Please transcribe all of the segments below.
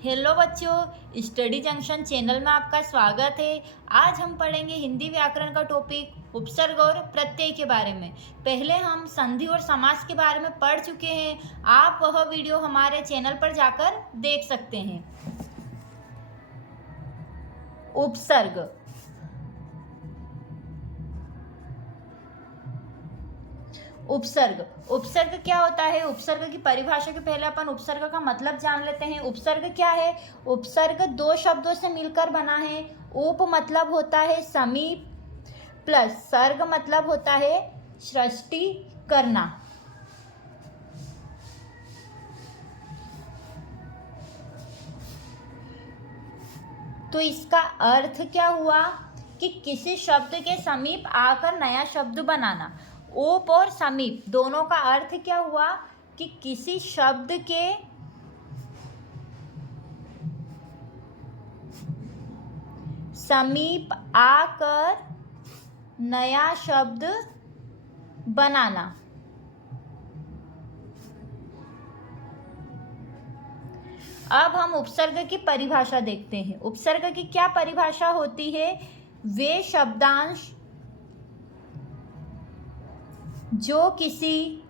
Hello बच्चों, study junction channel में आपका स्वागत है। आज हम पढ़ेंगे हिंदी व्याकरण का टॉपिक उपसर्ग और प्रत्यय के बारे में। पहले हम संधि और समास के बारे में पढ़ चुके हैं। आप वह वीडियो हमारे चैनल पर जाकर देख सकते हैं। उपसर्ग। उपसर्ग क्या होता है? उपसर्ग की परिभाषा के पहले अपन उपसर्ग का मतलब जान लेते हैं। उपसर्ग क्या है? उपसर्ग दो शब्दों से मिलकर बना है। उप मतलब होता है समीप, प्लस सर्ग मतलब होता है सृष्टि करना। तो इसका अर्थ क्या हुआ कि किसी शब्द के समीप आकर नया शब्द बनाना। उप और समीप दोनों का अर्थ क्या हुआ कि किसी शब्द के समीप आकर नया शब्द बनाना। अब हम उपसर्ग की परिभाषा देखते हैं। उपसर्ग की क्या परिभाषा होती है? वे शब्दांश जो किसी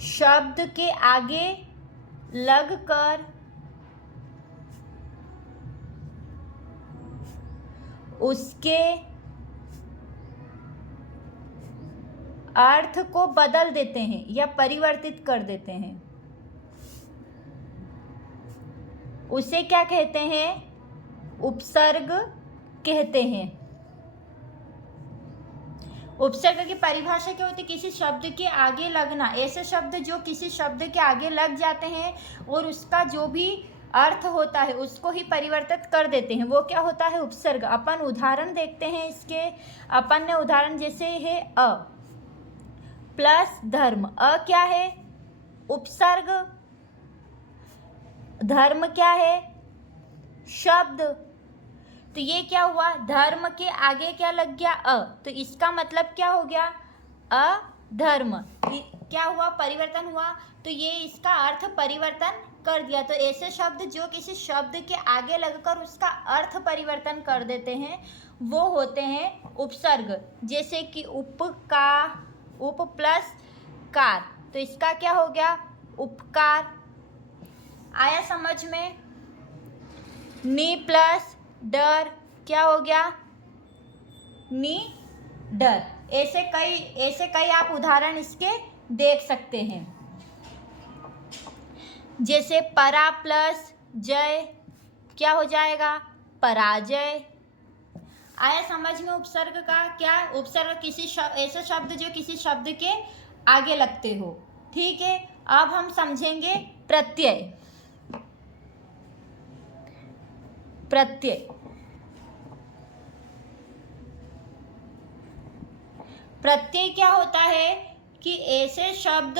शब्द के आगे लगकर उसके अर्थ को बदल देते हैं या परिवर्तित कर देते हैं, उसे क्या कहते हैं? उपसर्ग कहते हैं। उपसर्ग की परिभाषा क्या होती है? किसी शब्द के आगे लगना। ऐसे शब्द जो किसी शब्द के आगे लग जाते हैं और उसका जो भी अर्थ होता है उसको ही परिवर्तित कर देते हैं, वो क्या होता है? उपसर्ग। अपन उदाहरण देखते हैं इसके। अपन ने उदाहरण जैसे है अ प्लस धर्म। अ क्या है? उपसर्ग। धर्म क्या है? शब्द। तो ये क्या हुआ? धर्म के आगे क्या लग गया? अ। तो इसका मतलब क्या हो गया? अधर्म। क्या हुआ? परिवर्तन हुआ। तो ये इसका अर्थ परिवर्तन कर दिया। तो ऐसे शब्द जो किसी शब्द के आगे लगकर उसका अर्थ परिवर्तन कर देते हैं वो होते हैं उपसर्ग। जैसे कि उप प्लस कार, तो इसका क्या हो गया? उपकार। आया समझ में? नी प्लस डर, क्या हो गया? निडर। ऐसे कई आप उदाहरण इसके देख सकते हैं। जैसे परा प्लस जय, क्या हो जाएगा? पराजय। आया समझ में उपसर्ग का? क्या उपसर्ग ऐसे शब्द जो किसी शब्द के आगे लगते हो। ठीक है, अब हम समझेंगे प्रत्यय। प्रत्यय क्या होता है कि ऐसे शब्द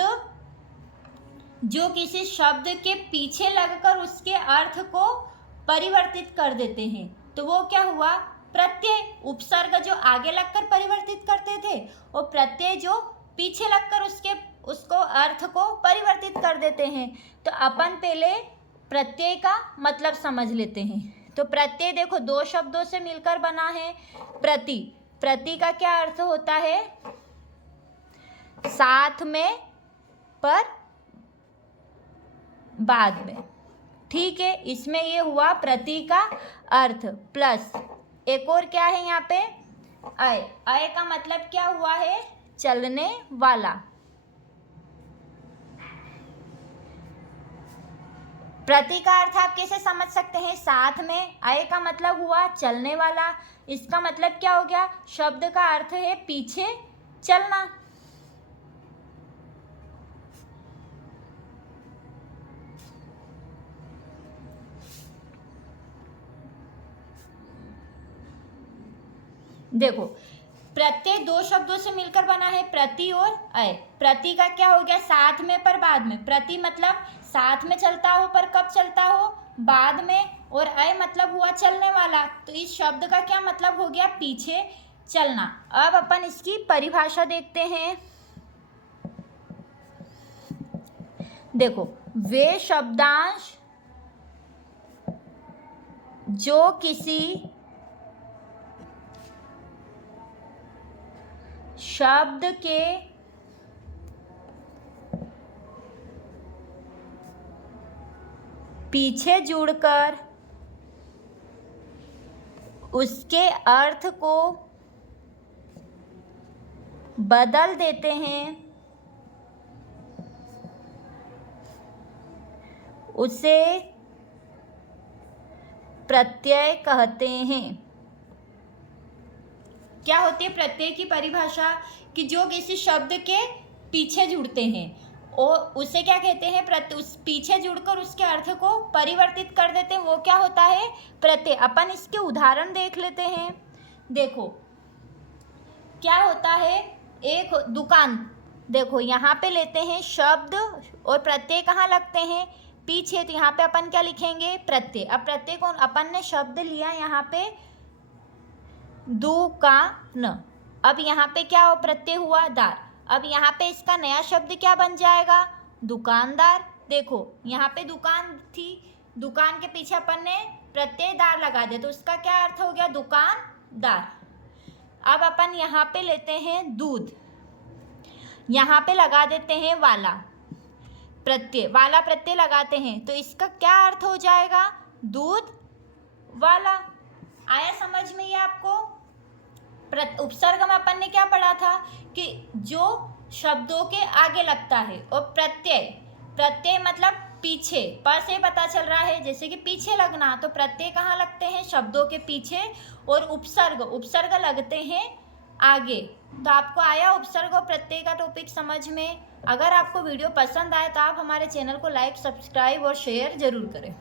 जो किसी शब्द के पीछे लगकर उसके अर्थ को परिवर्तित कर देते हैं, तो वो क्या हुआ? प्रत्यय। उपसर्ग जो आगे लगकर परिवर्तित करते थे और प्रत्यय जो पीछे लगकर उसको अर्थ को परिवर्तित कर देते हैं। तो अपन पहले प्रत्यय का मतलब समझ लेते हैं। तो प्रत्यय देखो दो शब्दों से मिलकर बना है। प्रति का क्या अर्थ होता है? साथ में पर बाद में। ठीक है, इसमें ये हुआ प्रति का अर्थ। प्लस एक और क्या है यहाँ पे? अय का मतलब क्या हुआ है? चलने वाला। प्रति का अर्थ आप कैसे समझ सकते हैं? साथ में। अय का मतलब हुआ चलने वाला। इसका मतलब क्या हो गया? शब्द का अर्थ है पीछे चलना। देखो, प्रत्यय दो शब्दों से मिलकर बना है, प्रति और अय। प्रति का क्या हो गया? साथ में पर बाद में। प्रति मतलब साथ में चलता हो पर कब चलता हो? बाद में। और अय मतलब हुआ चलने वाला। तो इस शब्द का क्या मतलब हो गया? पीछे चलना। अब अपन इसकी परिभाषा देखते हैं। देखो, वे शब्दांश जो किसी शब्द के पीछे जुड़कर उसके अर्थ को बदल देते हैं, उसे प्रत्यय कहते हैं। क्या होती है प्रत्यय की परिभाषा? कि जो किसी शब्द के पीछे जुड़ते हैं और उसे क्या कहते हैं? प्रत्यय। उस पीछे जुड़कर उसके अर्थ को परिवर्तित कर देते हैं, वो क्या होता है? प्रत्यय। अपन इसके उदाहरण देख लेते हैं। देखो क्या होता है, एक दुकान, देखो यहाँ पे लेते हैं शब्द और प्रत्यय कहाँ लगते हैं? पीछे। तो यहाँ पे अपन क्या लिखेंगे? प्रत्यय। अब प्रत्यय कौन? अपन ने शब्द लिया यहाँ पे दुकान, अब यहाँ पे क्या हो? प्रत्यय हुआ दार। अब यहाँ पे इसका नया शब्द क्या बन जाएगा? दुकानदार। देखो यहाँ पे दुकान थी, दुकान के पीछे अपन ने प्रत्यय दार लगा दिया, तो उसका क्या अर्थ हो गया? दुकानदार। अब अपन यहाँ पे लेते हैं दूध, यहाँ पे लगा देते हैं वाला प्रत्यय, वाला प्रत्यय लगाते हैं, तो इसका क्या अर्थ हो जाएगा? दूध वाला। आया समझ में ये आपको? उपसर्ग में अपन ने क्या पढ़ा था कि जो शब्दों के आगे लगता है, और प्रत्यय, प्रत्यय मतलब पीछे, पर से पता चल रहा है जैसे कि पीछे लगना, तो प्रत्यय कहाँ लगते हैं? शब्दों के पीछे। और उपसर्ग, उपसर्ग लगते हैं आगे। तो आपको आया उपसर्ग और प्रत्यय का टॉपिक समझ में? अगर आपको वीडियो पसंद आए तो आप हमारे चैनल को लाइक, सब्सक्राइब और शेयर जरूर करें।